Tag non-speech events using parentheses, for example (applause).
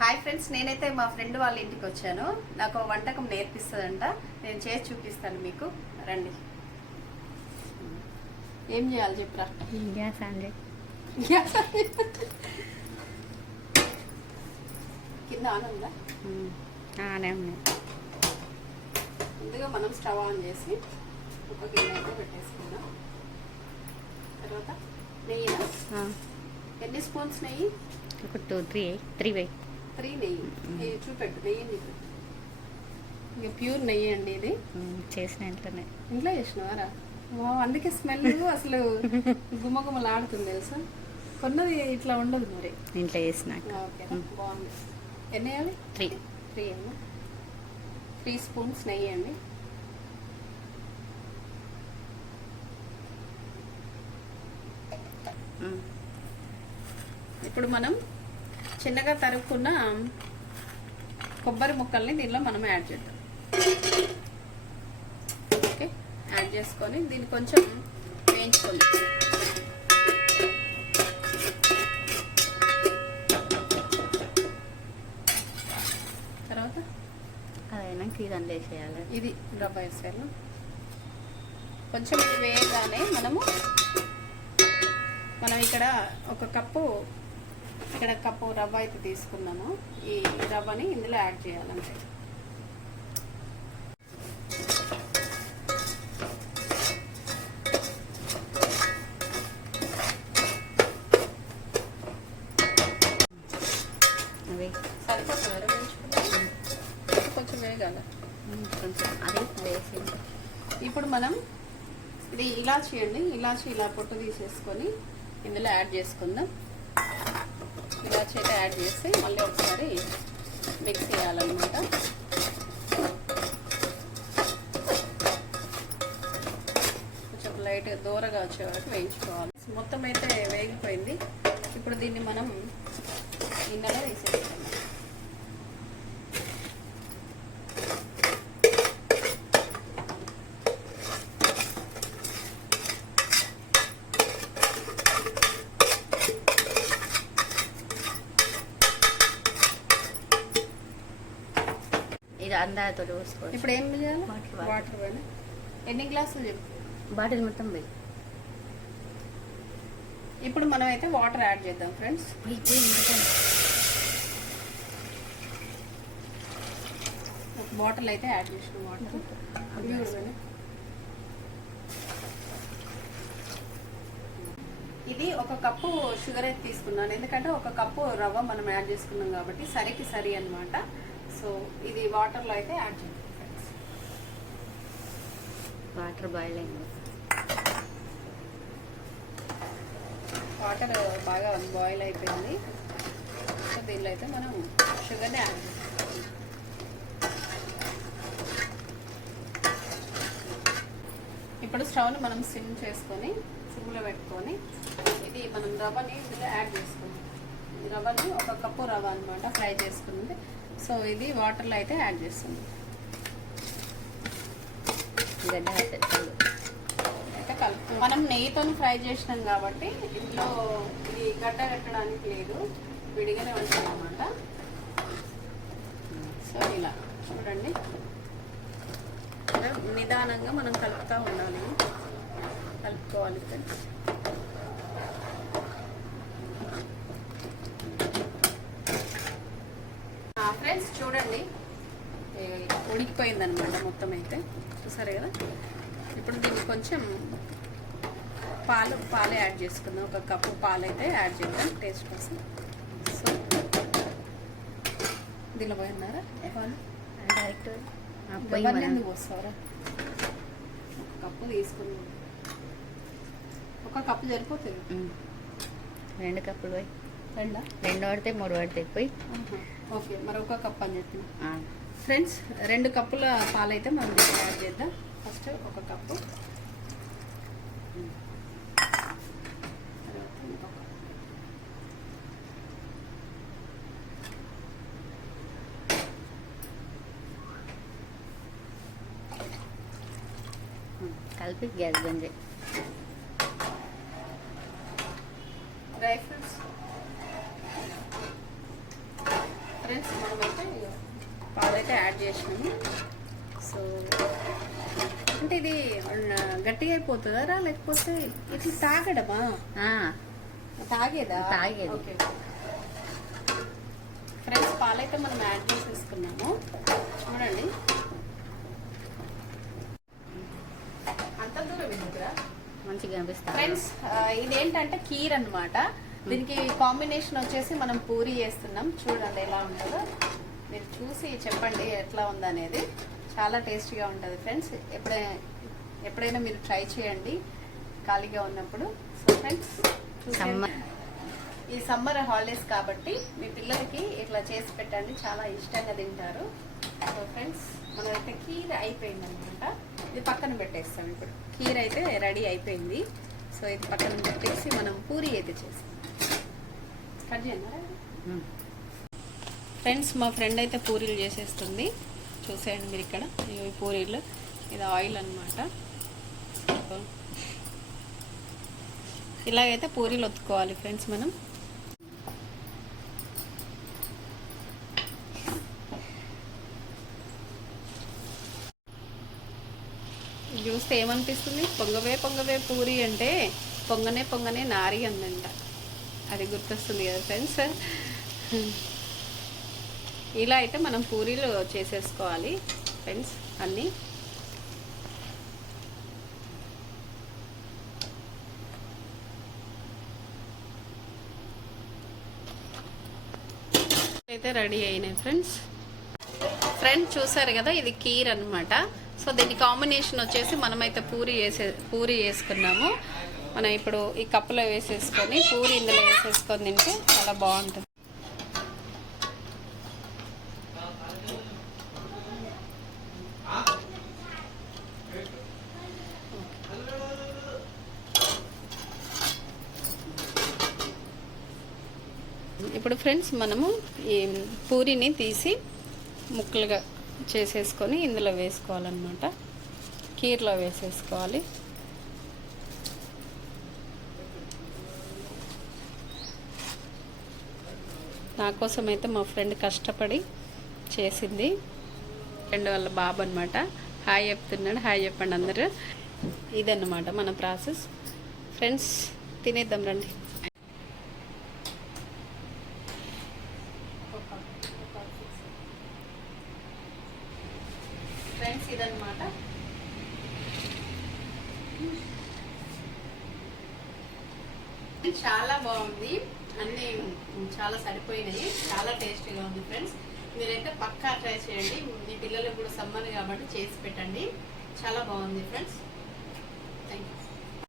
Hi friends నేనైతే మా friend వాళ్ళ ఇంటికి వచ్చాను. నాకు వంటకం నేర్పిస్తుందంట. నేను చేసి చూపిస్తాను మీకు. రండి. ఏం చేయాలి చెప్పురా? గ్యాస్ ఆన్ చేయి కింద ఆన్ ఉందా? ఆనే ముందుగా మనం స్టవ్ ఆన్ చేసి ఒక గిన్నె అయితే పెట్టేసుకుందాం. తర్వాత నెయ్యి ఎన్ని స్పూన్స్ నెయ్యి? ఒక టూ త్రీ త్రీ వై త్రీ నెయ్యి. చూపెట్టు నెయ్యి ఇక ప్యూర్ నెయ్యి అండి ఇది. చేసిన ఇంట్లోనే. ఇంట్లో చేసినవారా? అందుకే స్మెల్ అసలు (laughs) గుమగుమలాడుతుంది తెలుసా? కొన్నది ఇట్లా ఉండదు మరి. ఇంట్లో చేసినాక. ఓకే బాగుంది. ఎన్ని వేయాలి? త్రీ. త్రీ అమ్మా త్రీ స్పూన్స్ నెయ్యి అండి. ఇప్పుడు మనం చిన్నగా తరుక్కున్న కొబ్బరి ముక్కల్ని దీనిలో మనం యాడ్ చేద్దాం. ఓకే? యాడ్ చేసుకొని దీన్ని కొంచెం వేయించుకుందాం తర్వాత? అదైనాక ఇది అందేసేయాలి ఇది రవ్వ వేసాను కొంచెం ఇది వేయగానే మనము మనం ఇక్కడ ఒక కప్పు ఇక్కడ కప్పు రవ్వ అయితే తీసుకున్నాను. ఈ రవ్వని ఇందులో యాడ్ చేయాలంటే. కొంచెం అది ఇప్పుడు మనం ఇది ఇలాచి అండి. ఇలాచి ఇలా పొట్టు తీసేసుకొని ఇందులో యాడ్ చేసుకుందాం. ఇలాచి అయితే యాడ్ చేసి మళ్ళీ ఒకసారి మిక్స్ చేయాలన్నమాట. కొంచెం లైట్గా దూరగా వచ్చే వరకు వేయించుకోవాలి. మొత్తం అయితే వేగిపోయింది. ఇప్పుడు దీన్ని మనం గిన్నెలో తీసేస్తాం ఇది అందాతో చూసుకోవచ్చు ఇప్పుడు ఏం చేయాలి వాటర్, ఎన్ని గ్లాసులు బాటిల్ మొత్తం పోయి. ఇప్పుడు మనం అయితే వాటర్ యాడ్ చేద్దాం ఫ్రెండ్స్. బాటిల్ అయితే యాడ్ చేసిన వాటర్. ఇది ఒక కప్పు షుగర్ అయితే తీసుకున్నాను. ఎందుకంటే ఒక కప్పు రవ్వ మనం యాడ్ చేసుకున్నాం కాబట్టి సరికి సరి అన్నమాట. సో ఇది వాటర్లో అయితే యాడ్ చేద్దాం ఫ్రెండ్స్ వాటర్ బాయిల్ అయింది. వాటర్ బాగా బాయిల్ అయిపోయింది. సో దీనిలో అయితే మనం షుగర్ని యాడ్ చేస్తాం. ఇప్పుడు స్టవ్ని మనం సిమ్ చేసుకొని సిమ్లో పెట్టుకొని ఇది మనం రవ్వని ఇందులో యాడ్ చేసుకుందాం. రవ్వని ఒక కప్పు రవ్వ అనమాట ఫ్రై చేసుకుంది. సో ఇది వాటర్లో అయితే యాడ్ చేస్తుంది. గడ్డ. అయితే కలుపు మనం నెయ్యితో ఫ్రై చేసినాం కాబట్టి ఇందులో ఇది గడ్డ కట్టడానికి లేదు విడిగానే ఉంటుంది అనమాట సో ఇలా చూడండి. నిదానంగా మనం కలుపుతూ ఉండాలి. కలుపుకోవాలి ఫ్రెండ్స్ ఫ్రెండ్స్ చూడండి. ఉడికిపోయిందనమాట మొత్తం అయితే. చూసారు కదా? ఇప్పుడు దీనికి కొంచెం పాలు పాలు యాడ్ చేసుకుందాం. ఒక కప్పు పాలు అయితే యాడ్ చేద్దాం టేస్ట్ కోసం. సో దీనిలో పోయినారా? పాలు మనం- ఎందుకు పోస్తారా ఒక కప్పు తీసుకుందాం. ఒక కప్పు సరిపోతుంది. రెండు కప్పులు పోయి. రెండా? రెండు పడితే మూడు పడితే పోయి. ఓకే మరి ఒక కప్ అని చెప్పిన. ఆ, ఫ్రెండ్స్ రెండు కప్పుల పాలైతే మనం యాడ్ చేద్దాం. ఫస్ట్ ఒక కప్పు. కలిపి గ్యాస్ బంద్ చేయి. డ్రై ఫ్రూట్స్ ఫ్రెండ్స్ మనమైతే పాలైతే యాడ్ చేసినాము. సో అంటే ఇది గట్టిగా అయిపోతుందా? లేకపోతే ఇది తాగడమా? తాగేదా? తాగేది. ఓకే ఫ్రెండ్స్ పాలైతే మనం యాడ్ చేసేసుకున్నాము. చూడండి. అంత దూరం ఎందుకురా? మంచిగా కనిపిస్తుంది. ఫ్రెండ్స్ ఇదేంటంటే కీర్ అన్నమాట దీనికి కాంబినేషన్ వచ్చేసి మనం పూరి చేస్తున్నాం. చూడండి ఎలా ఉంటుందో. మీరు చూసి చెప్పండి ఎట్లా ఉందనేది. చాలా టేస్టీగా ఉంటుంది ఫ్రెండ్స్. ఎప్పుడైనా ఎప్పుడైనా మీరు ట్రై చేయండి. ఖాళీగా ఉన్నప్పుడు. సో ఫ్రెండ్స్ ఈ సమ్మర్ హాలిడేస్ కాబట్టి మీ పిల్లలకి ఇట్లా చేసి పెట్టండి. చాలా ఇష్టంగా తింటారు. సో ఫ్రెండ్స్ మనమైతే కీర్ అయిపోయింది అనమాట ఇది పక్కన పెట్టేస్తాం ఇప్పుడు. కీర్ అయితే రెడీ అయిపోయింది. సో ఇది పక్కన పెట్టేసి మనం పూరి అయితే చేస్తాం. ఫ్రెండ్స్ మా ఫ్రెండ్ అయితే పూరీలు చేసేస్తుంది. చూసేయండి మీరు ఇక్కడ. ఇవి పూరీలు. ఇది ఆయిల్ అనమాట ఇలాగైతే పూరీలు ఒత్తుకోవాలి ఫ్రెండ్స్ మనం. చూస్తే ఏమనిపిస్తుంది? పొంగవే పొంగవే పూరి అంటే పొంగనే పొంగనే నారి అందంట. అది గుర్తొస్తుంది కదా ఫ్రెండ్స్ ఇలా అయితే మనం పూరీలు చేసేసుకోవాలి ఫ్రెండ్స్ అన్నీ. అయితే రెడీ అయినాయి ఫ్రెండ్స్ ఫ్రెండ్ చూసారు కదా ఇది కీర్ అన్నమాట సో దీని కాంబినేషన్ వచ్చేసి మనమైతే పూరి వేసే పూరి వేసుకున్నాము మనం ఇప్పుడు ఈ కప్పులో వేసేసుకొని పూరి ఇందులో వేసేసుకొని తింటే చాలా బాగుంటుంది. ఇప్పుడు ఫ్రెండ్స్ మనము ఈ పూరిని తీసి ముక్కలుగా చేసేసుకొని ఇందులో వేసుకోవాలన్నమాట. కీర్లో వేసేసుకోవాలి. నా కోసం అయితే మా ఫ్రెండ్ కష్టపడి చేసింది. ఫ్రెండ్ వాళ్ళ బాబు అనమాట హాయ్ చెప్తున్నాడు. హాయ్ చెప్పండి అందరూ. ఇదన్నమాట మన ప్రాసెస్. ఫ్రెండ్స్ తినేద్దాం రండి. ఫ్రెండ్స్ ఇదన్నమాట. చాలా బాగుంది. అన్నీ చాలా సరిపోయినాయి. చాలా టేస్టీగా ఉంది ఫ్రెండ్స్. మీరైతే పక్కా ట్రై చేయండి. మీ పిల్లలకు కూడా సమ్మర్ కాబట్టి చేసి పెట్టండి. చాలా బాగుంది ఫ్రెండ్స్.